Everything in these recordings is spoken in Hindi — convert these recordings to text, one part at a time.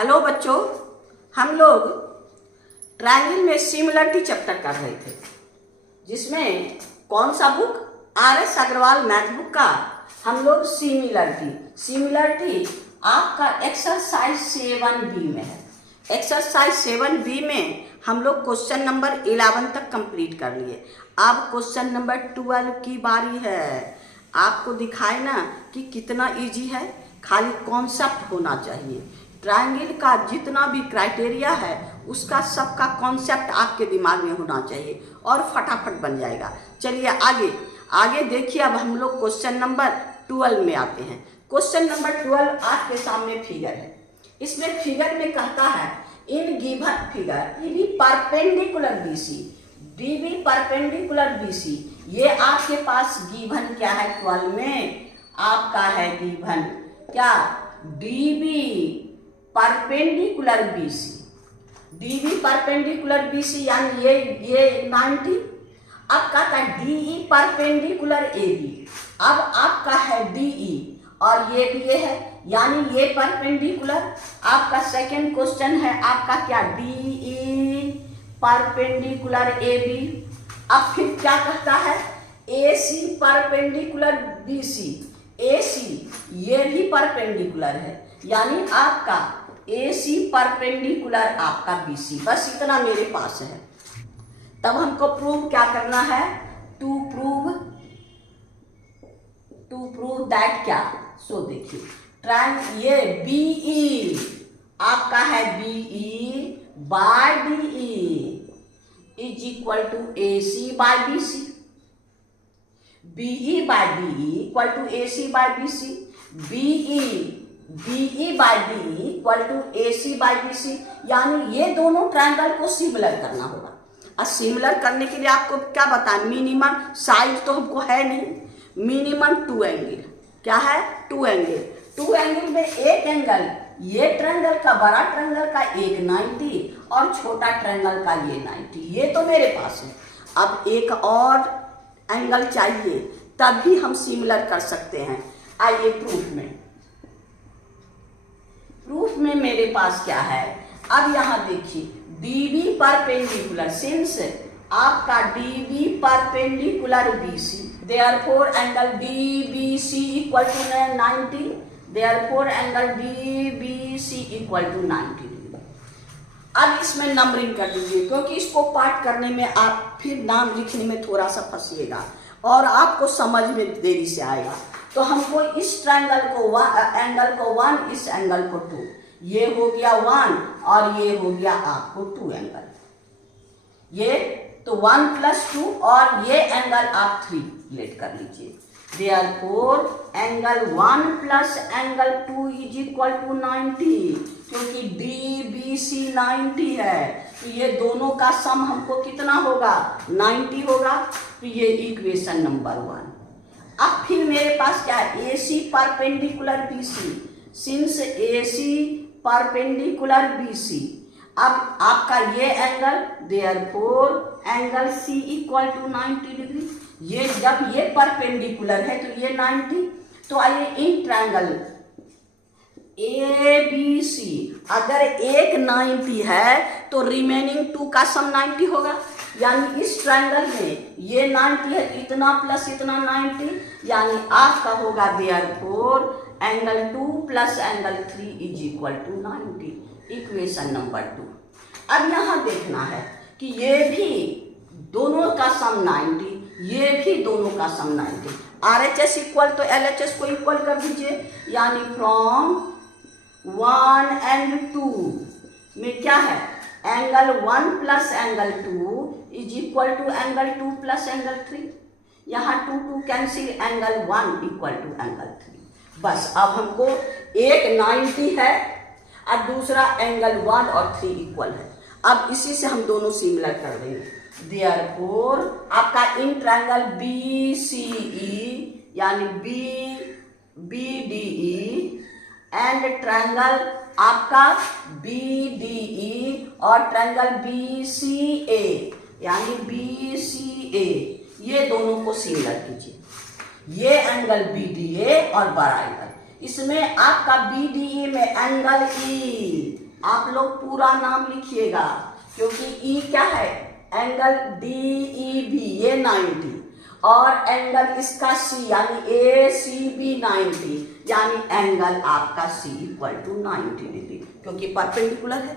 हेलो बच्चों, हम लोग ट्रायंगल में सिमिलरिटी चैप्टर कर रहे थे, जिसमें कौन सा book, RS Agarwal math book का हम लोग सिमिलरिटी आपका एक्सरसाइज 7B में है। एक्सरसाइज 7B में हम लोग क्वेश्चन नंबर 11 तक कंप्लीट कर लिए। अब क्वेश्चन नंबर 12 की बारी है। आपको दिखाए ना कि कितना इजी है, खाली कॉन्सेप्ट होना चाहिए। ट्रायंगल का जितना भी क्राइटेरिया है उसका सबका कॉन्सेप्ट आपके दिमाग में होना चाहिए और फटाफट बन जाएगा। चलिए आगे देखिए। अब हम लोग क्वेश्चन नंबर 12 में आते हैं। क्वेश्चन नंबर 12 आपके सामने फिगर है। इसमें फिगर में कहता है in given figure B perpendicular BC perpendicular BC। ये आपके पास गिवन क्या है 12 में? आपका है गिवन क्या? DB परपेंडिकुलर BC यानी ये 90। अब कहता है DE परपेंडिकुलर AB। अब आपका है DE और ये भी ये है, यानी ये परपेंडिकुलर। आपका सेकंड क्वेश्चन है आपका क्या? DE perpendicular AB। अब फिर क्या कहता है? AC perpendicular BC। AC ये भी परपेंडिकुलर है, यानी आपका AC परपेंडिकुलर आपका BC। बस इतना मेरे पास है। तब हमको प्रूव क्या करना है? टू प्रूव दैट क्या? सो देखिए, ये BE आपका है BE by DE is equal to AC by BC। BE by DE equal to AC by BC। BE by DE equal to AC by BC। यानी ये दोनों ट्रायंगल को सिमिलर करना होगा। और सिमिलर करने के लिए आपको क्या बताएं? मिनिमम साइड तो हमको है नहीं, मिनिमम 2 एंगल। क्या है? 2 एंगल। 2 एंगल में एक एंगल ये ट्रायंगल का, बड़ा ट्रायंगल का एक 90 और छोटा ट्रायंगल का ये 90। ये तो मेरे पास है। अब एक और एंगल चाहिए, तभी हम सिमिलर कर सकते हैं। आइए प्रूफ में मेरे पास क्या है? अब यहां देखिए, DB परपेंडिकुलर, सिंस आपका DB perpendicular BC, therefore angle DBC equal to 90। Therefore angle DBC equal to 90 degree. अब इसमें नंबरिंग कर दीजिए, क्योंकि इसको पार्ट करने में आप फिर नाम लिखने में थोड़ा सा फंसिएगा और आपको समझ में देरी से आएगा। तो हमको इस ट्रायंगल को एंगल को 1, इस एंगल को 2, ये हो गया 1 और ये हो गया आपको 2 एंगल। ये तो 1 + 2 और ये एंगल आप 3 लेट कर लीजिए। Therefore angle 1 + angle 2 is equal to 90। क्योंकि DBC 90 है, तो ये दोनों का सम हमको कितना होगा? 90 होगा। तो ये इक्वेशन नंबर 1। अब फिर मेरे पास क्या है? AC perpendicular BC। Since AC perpendicular BC, अब आपका ये angle, therefore angle C equal to 90 degree. ये जब ये परपेंडिकुलर है तो ये 90। तो आइए इन ट्रायंगल ABC अगर एक 90 है तो रिमेनिंग 2 का सम 90 होगा। यानी इस ट्रायंगल में ये 90 है, इतना प्लस इतना 90, यानी आपका होगा therefore angle 2 + angle 3 is equal to 90। Equation number 2। अब यहां देखना है कि ये भी दोनों का सम 90, ये भी दोनों का सम 90। RHS इक्वल तो LHS को इक्वल कर दीजिए। यानी फ्रॉम 1 and 2 में क्या है? Angle 1 + angle 2 is equal to angle 2 + angle 3। यहाँ 2 cancel, angle 1 equal to angle 3। बस अब हमको एक 90 है और दूसरा एंगल 1 और 3 इक्वल है। अब इसी से हम दोनों सिमिलर कर देंगे। देयरफॉर आपका इन ट्रायंगल BCE यानी BDE एंड ट्रायंगल आपका BDE और ट्रायंगल BCA यानी BCA, ये दोनों को सिमिलर कीजिए। ये एंगल BDA और बड़ा एंगल, इसमें आपका BDE में एंगल E आप लोग पूरा नाम लिखिएगा, क्योंकि ई क्या है, एंगल DEB ये 90 और एंगल इसका सी यानी ACB 90, यानी एंगल आपका C = 90 डिग्री, क्योंकि परपेंडिकुलर है।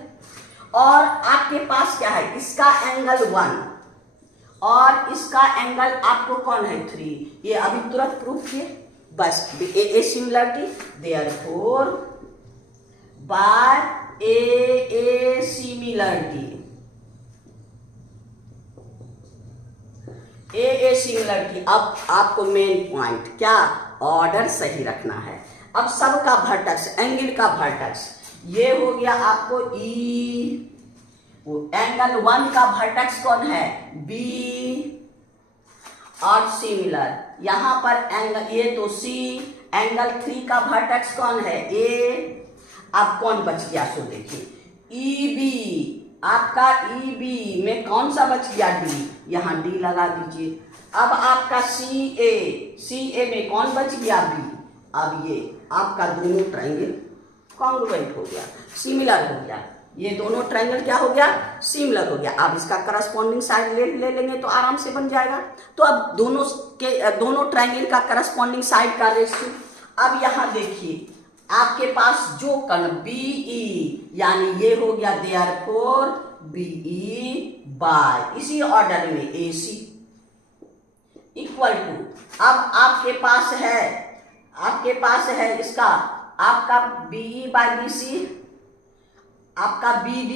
और आपके पास क्या है, इसका एंगल 1 और इसका एंगल आपको कौन है 3, ये अभी तुरंत प्रूफ किए बस। ए similarity, therefore by A similarity, A similarity. अब आपको मेन पॉइंट क्या, ऑर्डर सही रखना है। अब सबका वर्टेक्स, एंगल का वर्टेक्स ये हो गया आपको ई, एंगल 1 का वर्टेक्स कौन है B, और सिमिलर यहां पर एंगल ये तो C, एंगल 3 का वर्टेक्स कौन है A। अब कौन बच गया, सो देखिए EB, आपका EB में कौन सा बच गया D, यहां D लगा दीजिए। अब आपका CA में कौन बच गया B। अब ये आपका दोनों ट्रायंगल कॉन्ग्रुएंट हो गया, सिमिलर हो गया, ये दोनों ट्रायंगल क्या हो गया, सिमिलर हो गया। अब इसका करस्पॉन्डिंग साइड ले लेंगे तो आराम से बन जाएगा। तो अब दोनों ट्रायंगल का करस्पॉन्डिंग साइड का रेशियो, अब यहां देखिए आपके पास जो कर्ण BE यानी ये हो गया देयरफॉर BE बाय इसी ऑर्डर में AC इक्वल टू, अब आपके पास है इसका आपका BE बाय BC, आपका BD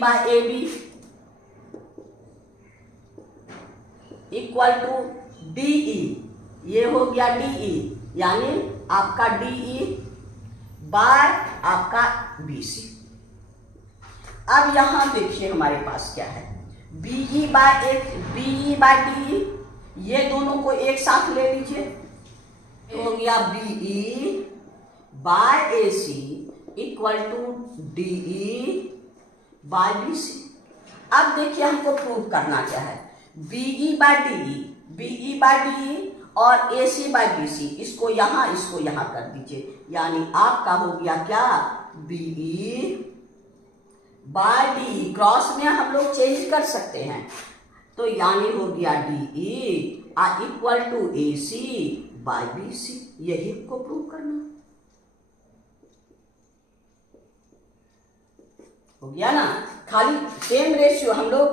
by AB equal to DE, ये हो गया DE यानी आपका DE बाय आपका BC। अब यहां देखिए हमारे पास क्या है, BE बाय DE, ये दोनों को एक साथ ले लीजिए, हो गया BE by AC equal to DE by BC। अब देखिए हमको प्रूव करना क्या है, BE बाय DE और AC बाय BC, इसको यहाँ कर दीजिए, यानी आपका हो गया क्या BE बाय DE, क्रॉस में हम लोग चेंज कर सकते हैं, तो यानी हो गया DE equal to AC by BC। यही को प्रूव करना हो गया ना, खाली सेम रेशियो हम लोग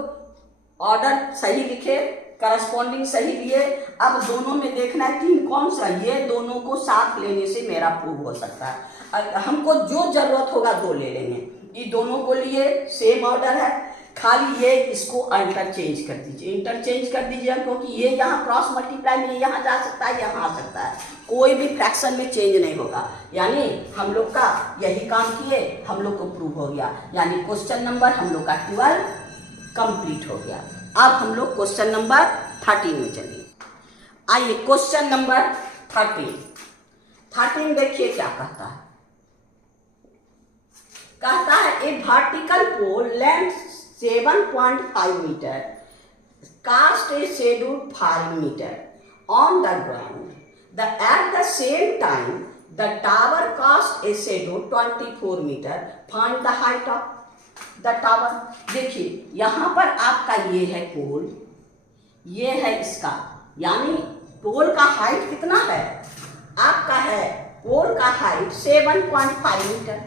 ऑर्डर सही लिखे, करस्पॉन्डिंग सही लिए। अब दोनों में देखना है तीन कौन सा, ये दोनों को साथ लेने से मेरा प्रूव हो सकता है। हमको जो जरूरत होगा दो ले लेंगे, ये दोनों को लिए सेम ऑर्डर है, खाली ये इसको इंटरचेंज कर दीजिए, क्योंकि ये यहाँ क्रॉस मल्टीप्लाई में यहाँ जा सकता है, यहाँ आ सकता है, कोई भी फ्रैक्शन में चेंज नहीं होगा। यानी हम लोग का यही काम किए, हम लोग को प्रूव हो गया, यानी क्वेश्चन नंबर हम लोग का 12 कंप्लीट हो गया। अब हम लोग क्वेश्चन नंबर 13 में चलेंगे। आइए क्वेश्चन नंबर 13 देखिए क्या कहता है। कहता है a vertical pole length 7.5 metre cast a shadow 5 metre on the ground, at the same time the tower cast a shadow 24 metre, find the height of the tower। देखिए यहां पर आपका ये है पोल, ये है इसका, यानी पोल का हाइट कितना है आपका, है पोल का हाइट 7.5 मीटर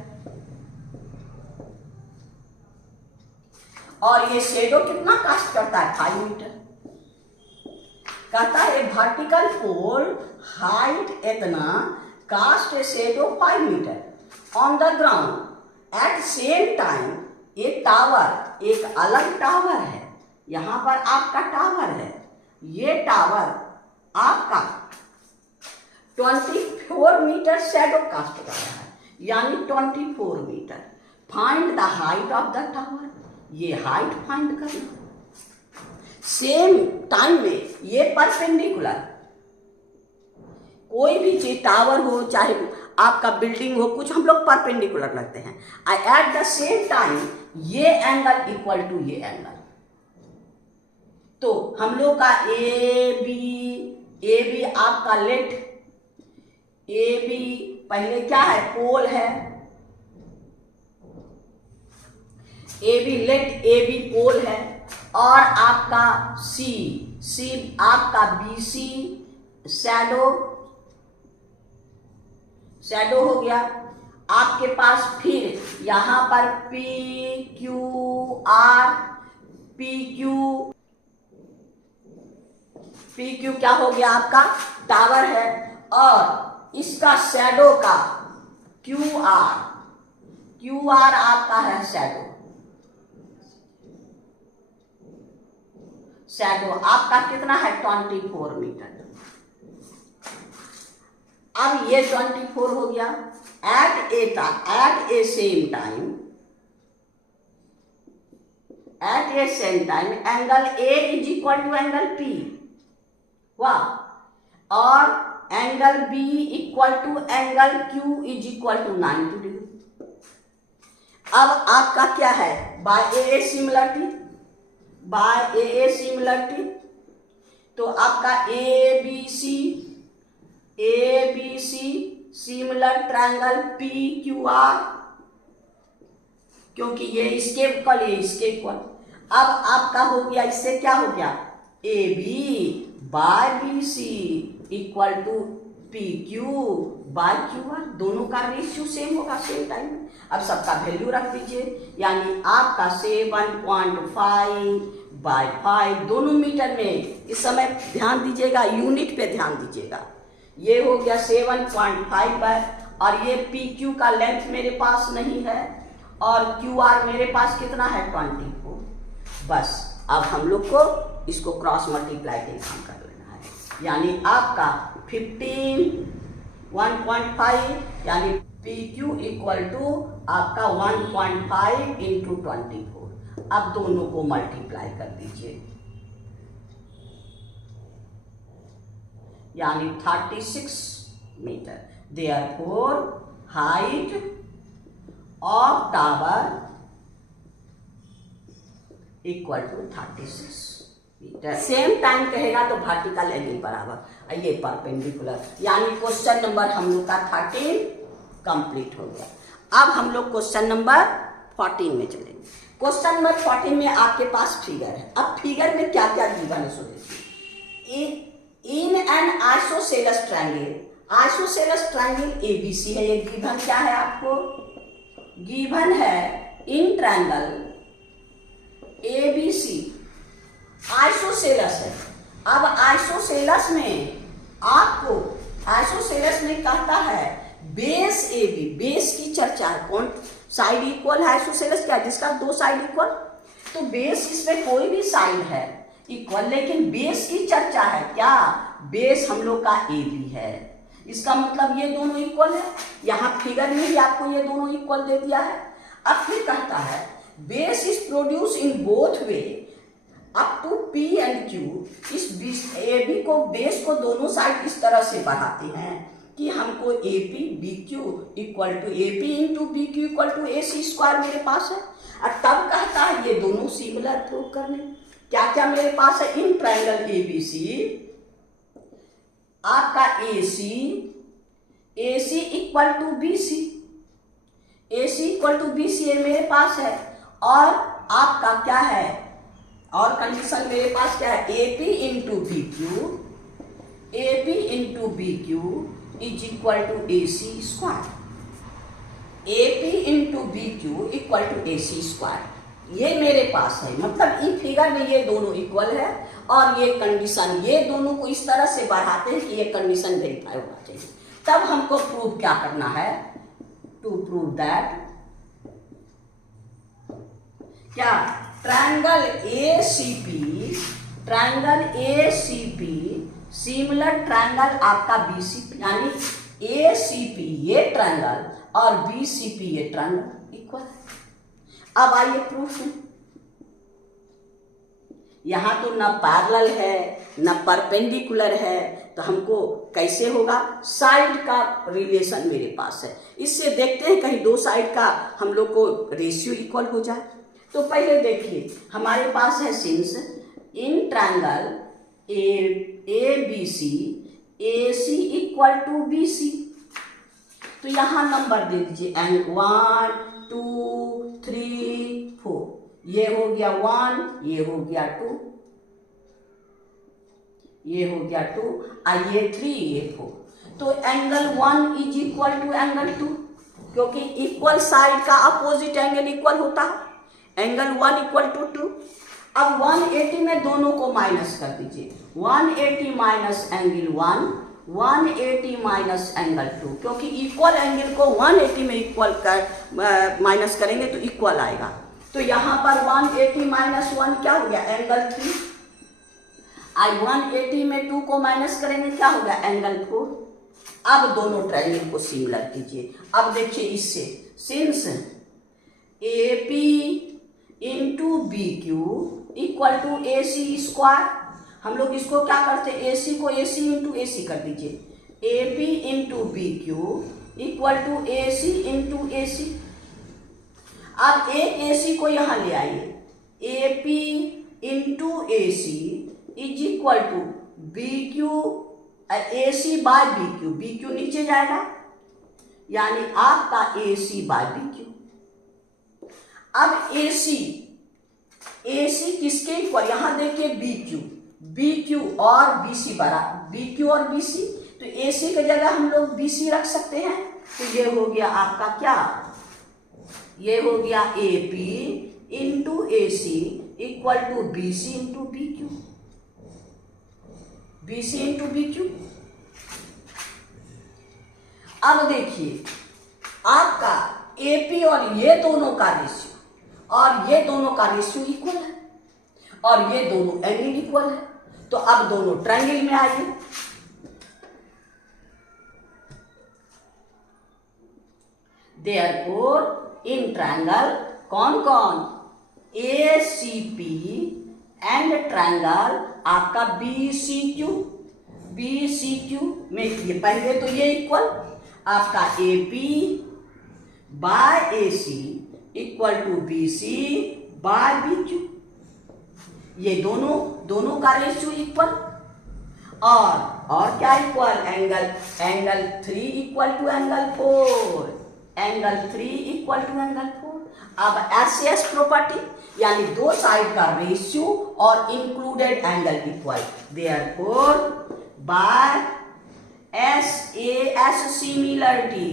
और ये शेडो कितना कास्ट करता है 5 मीटर। कहता है वर्टिकल पोल हाइट इतना cast a shadow 5 metre on the ground at same time. एक टावर, एक अलग टावर है, यहां पर आपका टावर है, ये टावर आपका 24 मीटर शेडो कास्ट कर रहा है, यानी 24 metre. Find the height of the tower, ये हाइट फाइंड करना। सेम टाइम में ये परपेंडिकुलर, कोई भी चीज टावर हो चाहे आपका बिल्डिंग हो, कुछ हम लोग परपेंडिकुलर लगते हैं। एट द सेम टाइम ये एंगल इक्वल टू ये एंगल, तो हम लोग का ए बी आपका लेट ए बी, पहले क्या है पोल है, A B, let A B pole है, और आपका सी आपका बी सी शैडो हो गया आपके पास। फिर यहां पर P Q are, P Q क्या हो गया आपका टावर है, और इसका शैडो का क्यू आर आपका है शैडो आपका कितना है 24 मीटर। अब ये 24 हो गया। At a same time angle A is equal to angle P, वाह, और angle B equal to angle Q is equal to 90 degree. अब आपका क्या है बाय ए सिमिलरिटी, तो आपका A B C similar triangle P Q R, क्योंकि ये इसके इक्वल ये इसके इक्वल। अब आपका हो गया, इससे क्या हो गया A B by B C equal to P Q by Q R, दोनों का रेशियो सेम होगा सेम टाइम में। अब सबका वैल्यू रख दीजिए, यानी आपका 7.5/5 दोनों मीटर में। इस समय ध्यान दीजिएगा, यूनिट पे ध्यान दीजिएगा। ये हो गया 7.5 और ये पी क्यू का लेंथ मेरे पास नहीं है, और क्यू आर मेरे पास कितना है 24। बस अब हम लोग को इसको क्रॉस मल्टीप्लाई के काम कर लेना है, यानी आपका 1.5 यानी पी क्यू इक्वल टू आपका 1.5 इंटू 24। अब दोनों को मल्टीप्लाई कर दीजिए, यानी 36 metre. Therefore height of tower equal to 36 metre. Same time कहेगा तो वर्टिकल एंगल बराबर, ये परपेंडिकुलर, यानी क्वेश्चन नंबर हम लोग का 13 कंप्लीट हो गया। अब हम लोग क्वेश्चन नंबर 14 में चलेंगे। क्वेश्चन नंबर 14 में आपके पास फिगर है। अब फिगर में क्या क्या गिवन है सो देखिए। In an isosceles triangle ABC है, ये गिवन क्या है आपको, गिवन है इन ट्रायंगल एबीसी आइसोसेलेस है। अब आइसोसेलेस में कहता है बेस ए बी, बेस की चर्चा है, कौन साइड इक्वल है आइसोसेलेस क्या, जिसका दो साइड इक्वल, तो बेस इसमें कोई भी साइड है इक्वल, लेकिन बेस की चर्चा है क्या, बेस हम लोग का ए बी है, इसका मतलब ये दोनों इक्वल है। यहाँ फिगर में भी आपको ये दोनों इक्वल दे दिया है। अब फिर कहता है base is produce in both way up to P and Q. इस ए बी को, बेस को दोनों साइड इस तरह से बढ़ाते हैं कि हमको A P B Q equal to A P into B Q equal to A C square मेरे पास है। और तब कहता है ये दोनों सिमिलर प्रूव करने। क्या क्या मेरे पास है, इन ट्रायंगल ए बी सी आपका A C equal to B C, A C equal to B C मेरे पास है। और आपका क्या है, और कंडीशन मेरे पास क्या है, A P into B Q is equal to A C square, A P into B Q equal to A C square, ये मेरे पास है। मतलब इन फिगर में ये दोनों इक्वल है, और ये कंडीशन, ये दोनों को इस तरह से बढ़ाते हैं कि ये कंडीशन वेरीफाई होना चाहिए। तब हमको प्रूव क्या करना है, टू प्रूव दैट क्या triangle A C P similar triangle आपका बी सी पी, यानी ए सी पी ये ट्रायंगल और बी सी पी ये ट्रायंगल इक्वल। अब आइए प्रूफ में, यहां तो ना पैरेलल है ना परपेंडिकुलर है, तो हमको कैसे होगा, साइड का रिलेशन मेरे पास है, इससे देखते हैं कहीं दो साइड का हम लोग को रेशियो इक्वल हो जाए। तो पहले देखिए हमारे पास है since in triangle A B C A C equal to B C, तो यहां नंबर दे दीजिए एंड 1 2 3 4। ये हो गया 1, ये हो गया 2, ये हो गया 2, और ये 3, ये 4। तो angle 1 is equal to angle 2, क्योंकि इक्वल साइड का अपोजिट एंगल इक्वल होता है। Angle 1 equal to 2। अब 180 में दोनों को माइनस कर दीजिए। 180 माइनस एंगल 1, 180 माइनस एंगल 2, क्योंकि इक्वल एंगल को 180 में इक्वल कर माइनस करेंगे तो इक्वल आएगा। तो यहाँ पर 180 माइनस 1 क्या हो गया? एंगल 3। आई 180 में 2 को माइनस करेंगे, क्या होगा? एंगल 4। अब दोनों ट्रायंगल को सिमिलर कीजिए। अब देखिए इससे, since AP into BQ equal to AC square, हम लोग इसको क्या करते हैं? AC को AC इंटू AC कर दीजिए। AP into BQ equal to AC into AC। अब एक AC को यहाँ ले आइए। AP into AC is equal to BQ, AC by BQ, BQ नीचे जाएगा, यानी आपका AC बाय BQ। अब AC किसके इक्वल? यहां देखिए BQ और BC बराबर, BQ और BC, तो AC की जगह हम लोग BC रख सकते हैं। तो ये हो गया आपका क्या? ये हो गया AP into AC equal to BC into BQ, BC into BQ। अब देखिए आपका AP और ये दोनों का रेशियो और ये दोनों का रेशियो इक्वल है, और ये दोनों एंगल इक्वल है। तो अब दोनों ट्रायंगल में आइए। देयरफॉर इन ट्रायंगल कौन कौन? ACP एंड ट्रायंगल आपका BCQ में ये पहले तो ये इक्वल, आपका AP by AC equal to BC by BQ, ये दोनों का रेशियो इक्वल। और क्या equal? Angle 3 equal to angle 4, angle 3 equal to angle 4। अब SAS प्रॉपर्टी, यानी दो साइड का रेशियो और included angle equal, therefore by SAS similarity,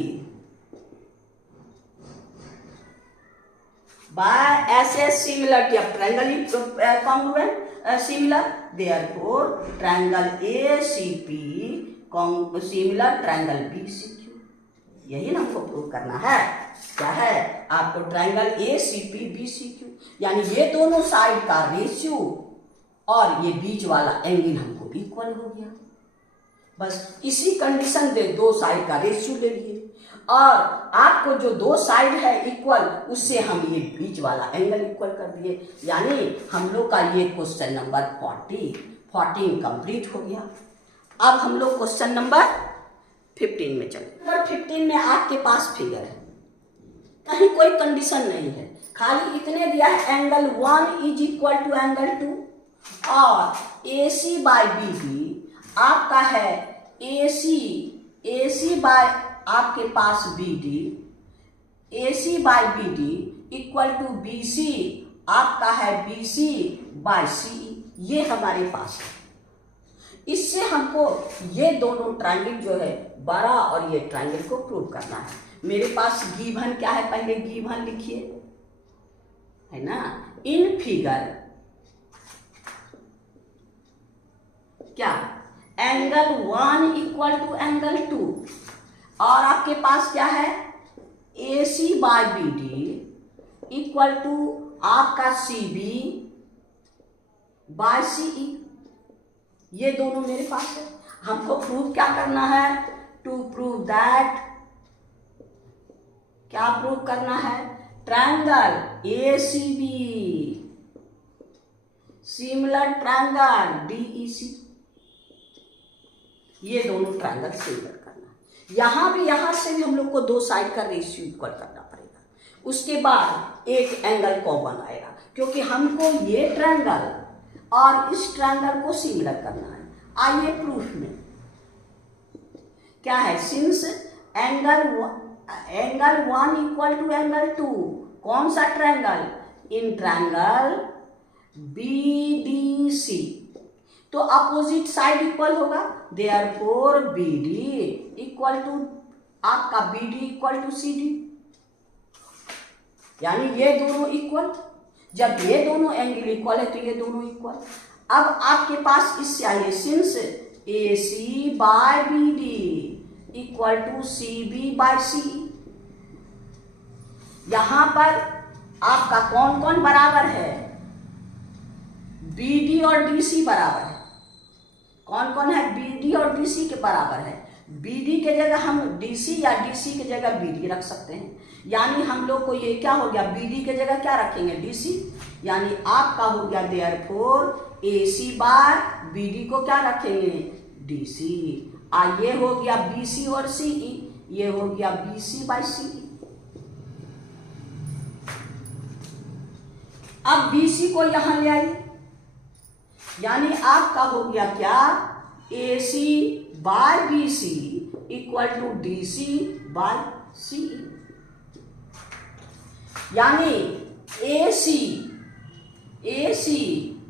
by SS similarity of triangle congruent similar, therefore triangle ACP similar triangle BCQ। यही ना हमको प्रूव करना है। क्या है? आपको ट्रायंगल ACP BCQ, यानी ये दोनों साइड का रेशियो और ये बीच वाला एंगल हमको इक्वल हो गया। बस इसी कंडीशन दे दो साइड का रेशियो ले लिए, और आपको जो दो साइड है इक्वल, उससे हम ये बीच वाला एंगल इक्वल कर दिए। यानी हम लोग का ये क्वेश्चन नंबर 14 कंप्लीट हो गया। अब हम लोग क्वेश्चन नंबर 15 में चले। नंबर 15 में आपके पास फिगर है, कहीं कोई कंडीशन नहीं है, खाली इतने दिया है angle 1 is equal to angle 2, और AC बाय BD आपका है AC बाय आपके पास BD, AC by BD equal to BC आपका है BC बाय CE, ये हमारे पास है। इससे हमको ये दोनों ट्रायंगल जो है बड़ा और ये ट्रायंगल को प्रूव करना है। मेरे पास गिवन क्या है? पहले गिवन लिखिए, है ना। इन फिगर क्या? एंगल 1 इक्वल टू एंगल 2, और आपके पास क्या है? AC by BD equal to आपका CB बाय CE, ये दोनों मेरे पास है। हमको प्रूव क्या करना है? टू प्रूव दैट, क्या प्रूव करना है? Triangle ACB similar triangle DEC, ये दोनों ट्रायंगल सिमिलर करना है। यहां भी, यहां से भी हम लोग को दो साइड का रेशियो इक्वल करना पड़ेगा। उसके बाद एक एंगल कॉमन आएगा, क्योंकि हमको ये ट्रायंगल और इस ट्रायंगल को सिमिलर करना है। आइए प्रूफ में क्या है? Since angle 1 equal to angle 2, कौन सा ट्रायंगल? इन ट्रायंगल BDC, तो अपोजिट साइड इक्वल होगा, देयरफॉर BD इक्वल टू आपका BD इक्वल टू CD, यानी ये दोनों इक्वल। जब ये दोनों एंगल इक्वल है तो ये दोनों इक्वल। अब आपके पास इससे आइए, since AC by BD equal to CB by CE, यहां पर आपका कौन कौन बराबर है, BD और DC बराबर है। कौन कौन है, BD और DC के बराबर है। BD के जगह हम DC या DC के जगह BD रख सकते हैं, यानी हम लोग को ये क्या हो गया, BD के जगह क्या रखेंगे, DC, यानी आपका हो गया देयरफॉर AC बार BD को क्या रखेंगे, DC। ये हो गया BC और CE, ये हो गया BC बाय CE। अब BC को यहां ले आइए, यानी आपका हो गया क्या, AC by BC equal to DC by CE, यानी AC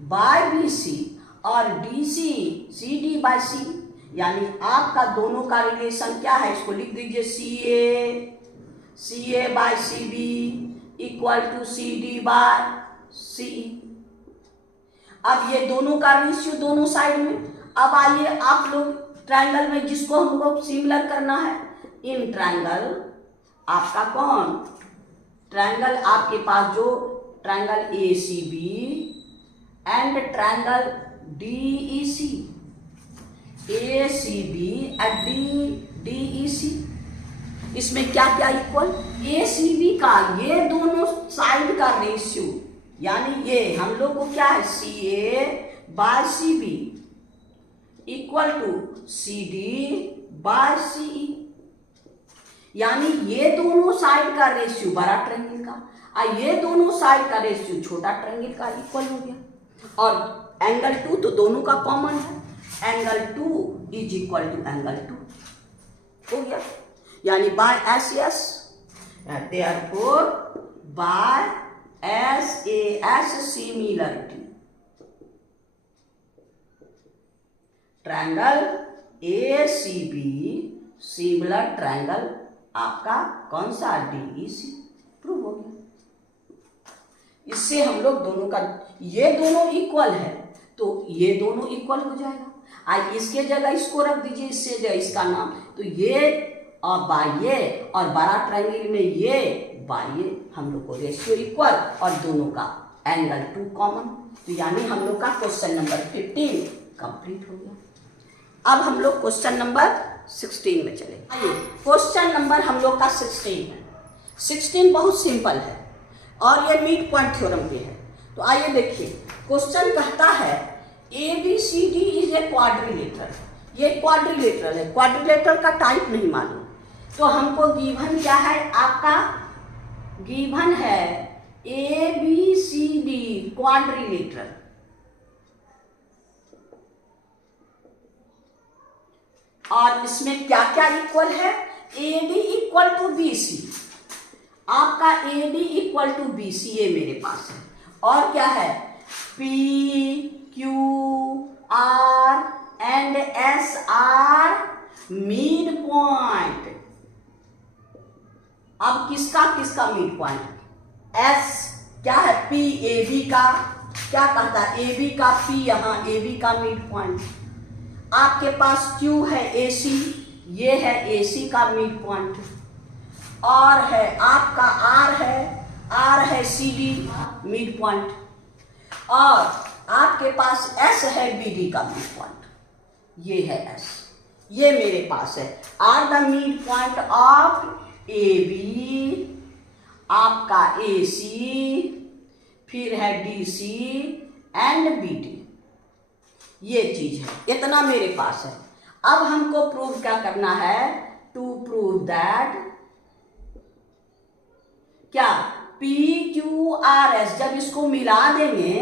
बाय BC और DC CD बाय CE, यानी आपका दोनों का रिलेशन क्या है, इसको लिख दीजिए, CA by CB equal to CD by CE। अब ये दोनों का रेशियो दोनों साइड में। अब आइए आप लोग ट्रायंगल में जिसको हमको सिमिलर करना है, इन ट्रायंगल आपका कौन, ट्रायंगल आपके पास जो triangle ACB and triangle DEC, ACB and DEC, इसमें क्या क्या इक्वल, ACB का ये दोनों साइड का रेशियो, यानी ये हम लोग को क्या है, CA by CB equal to CD by CE, यानी ये दोनों साइड का रेशियो बड़ा ट्रायंगल का और ये दोनों साइड का रेशियो छोटा ट्रायंगल का इक्वल हो गया। और एंगल 2 तो दोनों का कॉमन है, angle 2 is equal to angle 2 हो गया, यानी by SAS, therefore by SAS similarity, triangle ACB similar triangle आपका कौन सा, DEC, प्रूव हो गया। इससे हम लोग दोनों का, ये दोनों इक्वल है तो ये दोनों इक्वल हो जाएगा। इसके जगह इसको रख दीजिए, इससे जगह इसका नाम, तो ये और बाय ये, और बड़ा ट्रायंगल में ये बाय ये, हम लोग को रेशियो इक्वल और दोनों का एंगल 2 कॉमन, तो यानी हम लोग का क्वेश्चन नंबर 15 कंप्लीट हो गया। अब हम लोग क्वेश्चन नंबर 16 में चले। आइए क्वेश्चन नंबर हम लोग का 16 है। 16 बहुत सिंपल है और ये मिड पॉइंट थ्योरम पे है। तो आइए देखिए, क्वेश्चन कहता है ABCD इज ए क्वाड्रिलेटरल। ये क्वाड्रिलेटरल है, क्वाड्रिलेटरल का टाइप नहीं मालूम, तो हमको गिवन क्या है, आपका गिवन है ABCD क्वाड्रिलेटरल। और इसमें क्या क्या इक्वल है, AD इक्वल टू BC, आपका AD इक्वल टू BC ये मेरे पास है, और क्या है PQR and SR mid point. अब किसका किसका मिड पॉइंट, S क्या है, PAB का, क्या कहता है AB का P, यहां AB का मिड पॉइंट। आपके पास Q है AC, ये है AC का मिड पॉइंट, और है आपका R है CD मिड पॉइंट, और आपके पास S है BD का मिड पॉइंट, ये है S, ये मेरे पास है। Are the mid point of AB, आपका AC, फिर है DC एंड BD, ये चीज है, इतना मेरे पास है। अब हमको प्रूव क्या करना है, टू प्रूव दैट क्या PQRS, जब इसको मिला देंगे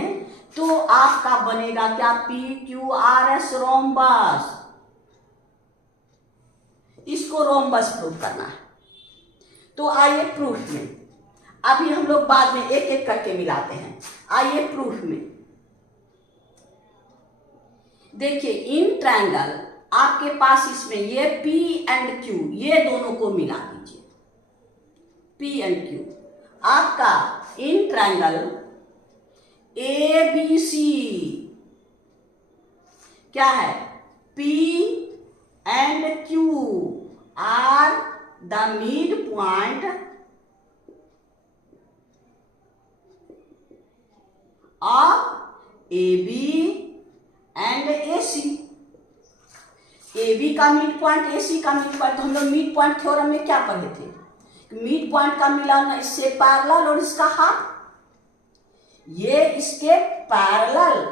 तो आपका बनेगा क्या, PQRS रोम्बस। इसको रोम्बस प्रूव करना है। तो आइए प्रूफ में, अभी हम लोग बाद में एक एक करके मिलाते हैं। आइए प्रूफ में देखिए, इन ट्रायंगल आपके पास इसमें ये P एंड Q, ये दोनों को मिला दीजिए। P एंड Q आपका इन ट्रायंगल ABC क्या है? P and Q are the mid point of AB and AC। AB का मिड पॉइंट, AC का मिड पॉइंट, तो हम लोग मिड पॉइंट थ्योरम में क्या पढ़े थे? मिड पॉइंट का मिलाना इससे पैरेलल और इसका हाफ, ये इसके पैरेलल,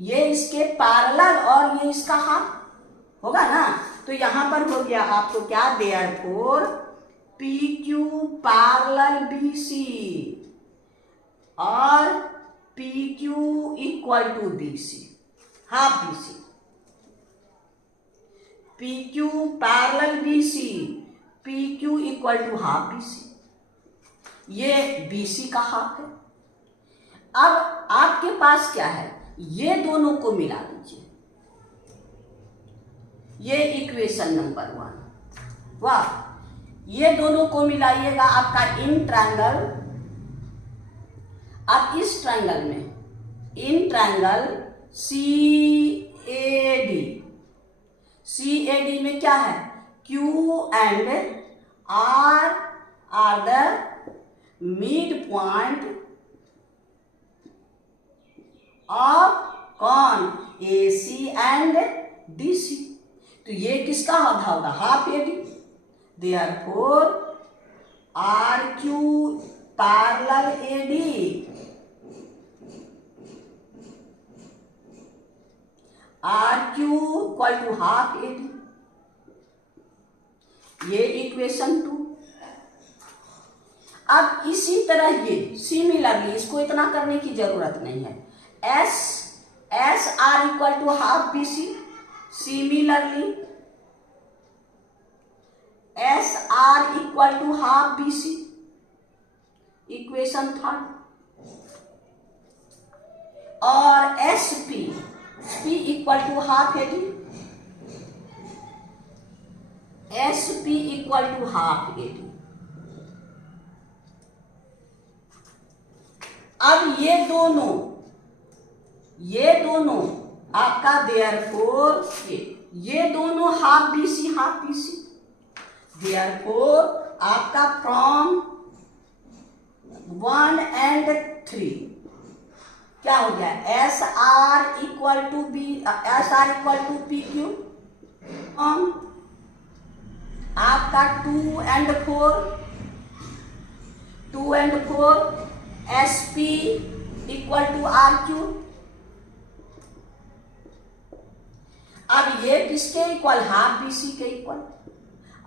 ये इसके पैरेलल और ये इसका हाफ होगा ना। तो यहां पर हो गया आपको क्या? देयरफॉर PQ पैरेलल BC और PQ equal to BC, half BC। PQ parallel BC, PQ equal to half BC, ये BC का हाफ है। अब आपके पास क्या है? ये दोनों को मिला दीजिए, ये इक्वेशन नंबर 1। वाह, ये दोनों को मिलाइएगा आपका इन ट्रायंगल। अब इस ट्रायंगल में, इन ट्रायंगल CAD में क्या है? Q and R are the mid point of कौन? AC and DC। तो ये किसका आधा होगा? Half AD। Therefore RQ parallel AD RQ equal to half AD, ये इक्वेशन 2। अब इसी तरह ये सिमिलरली, इसको इतना करने की जरूरत नहीं है। SR equal to half BC, similarly SR equal to half BC, equation 3। और SP equal to half AD, SP equal to half AD। अब ये दोनों आपका देयरफॉर ये दोनों half BC half BC। Therefore आपका फ्रॉम 1 एंड 3 क्या हो गया? SR इक्वल टू PQ, आपका 2 and 4 SP equal to RQ। अब ये किसके इक्वल? हाफ BC के इक्वल,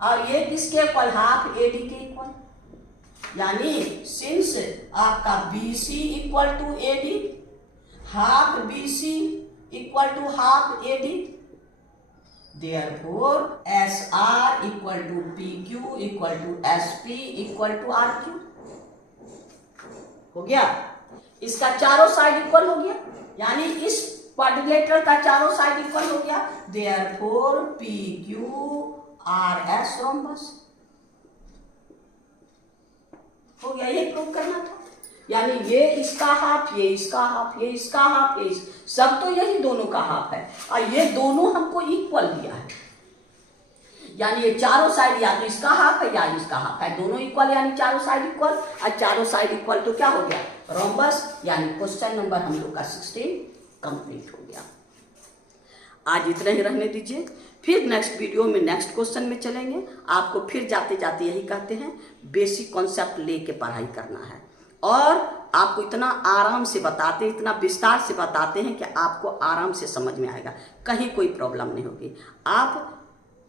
और ये किसके इक्वल? हाफ AD के इक्वल। यानी सिंस आपका BC equal to AD, half BC equal to half AD, therefore SR equal to PQ equal to SP equal to RQ। हो गया, इसका चारों साइड इक्वल हो गया, यानी इस क्वाड्रिलेटरल का चारों साइड इक्वल हो गया। देयरफॉर PQRS रोम्बस हो गया। ये प्रूव करना था, यानी ये इसका हाफ, ये इसका हाफ, ये इसका हाफ, ये सब तो यही दोनों का हाफ है, और ये दोनों हमको इक्वल दिया है। यानी ये चारों साइड या तो इसका हाफ है या इसका हाफ है, दोनों इक्वल, यानी चारों साइड इक्वल। और चारों साइड इक्वल तो क्या हो गया? रोम्बस। यानी क्वेश्चन नंबर हम लोग का 16 कंप्लीट हो गया। आज इतना ही रहने दीजिए, फिर नेक्स्ट वीडियो में नेक्स्ट क्वेश्चन में चलेंगे। आपको फिर जाते जाते यही कहते हैं, बेसिक कॉन्सेप्ट लेके पढ़ाई करना है, और आपको इतना आराम से बताते हैं, इतना विस्तार से बताते हैं कि आपको आराम से समझ में आएगा, कहीं कोई प्रॉब्लम नहीं होगी। आप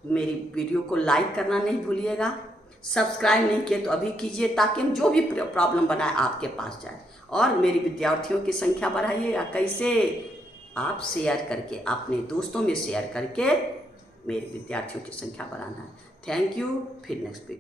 मेरी वीडियो को लाइक करना नहीं भूलिएगा, सब्सक्राइब नहीं किए तो अभी कीजिए, ताकि हम जो भी प्रॉब्लम बनाए आपके पास जाए। और मेरी विद्यार्थियों की संख्या बढ़ाइएगा। कैसे? आप शेयर करके, अपने दोस्तों में शेयर करके मेरे विद्यार्थियों की संख्या बढ़ाना है। Thank you. फिर नेक्स्ट वीडियो।